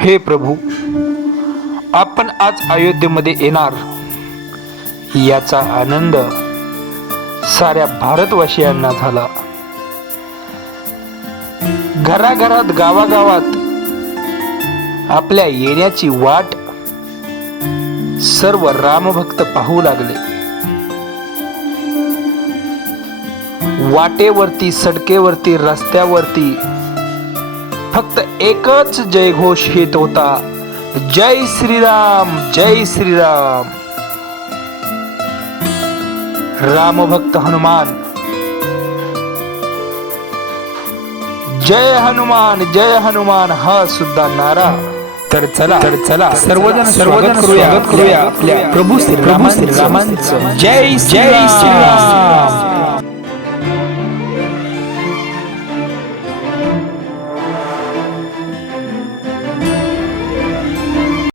हे प्रभू आपण आज अयोध्येमध्ये येणार. याचा आनंद साऱ्या भारतवासियांना झाला. घराघरात गावागावात आपल्या येण्याची वाट सर्व रामभक्त पाहू लागले. वाटेवरती सडकेवरती रस्त्यावरती फक्त एकच जयघोष येत होता. जय श्रीराम जय श्रीराम. रामभक्त हनुमान. जय हनुमान जय हनुमान हा सुद्धा नारा. तर चला तर चला सर्वजण सर्वजण करूया करूया आपल्या प्रभू श्री रामांचं जय जय श्रीराम.